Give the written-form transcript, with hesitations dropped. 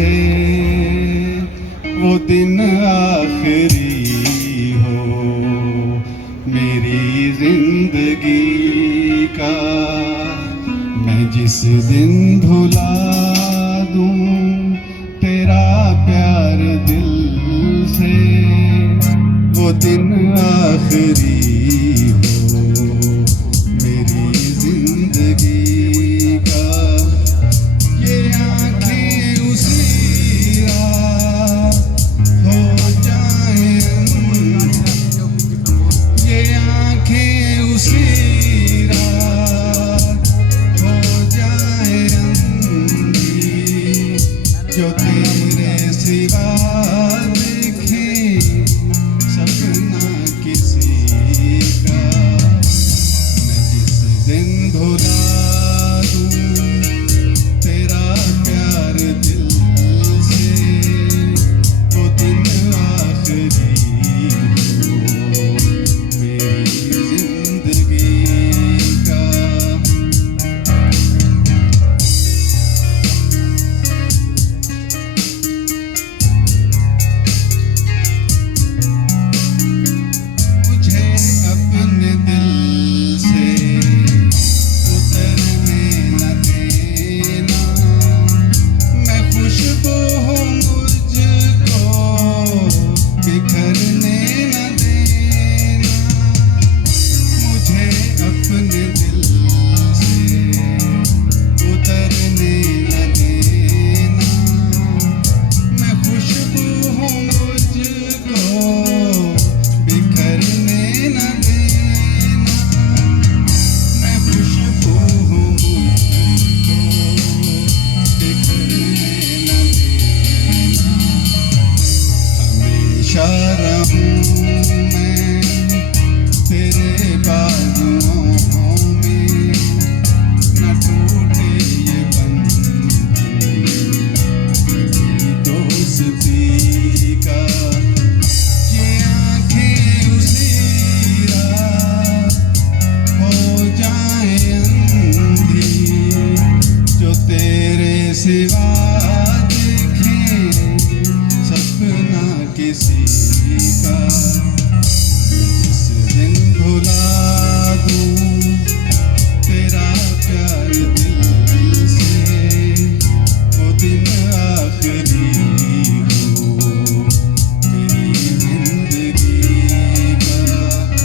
से वो दिन आखिरी हो मेरी जिंदगी का। मैं जिस दिन भुला दूं तेरा प्यार दिल से वो दिन आखिरी हो मेरी जिंदगी का। ये आँखें उसी राह हो जाए, ये आँखें उसी राह हो जाए अंधी जो तेरे सिवा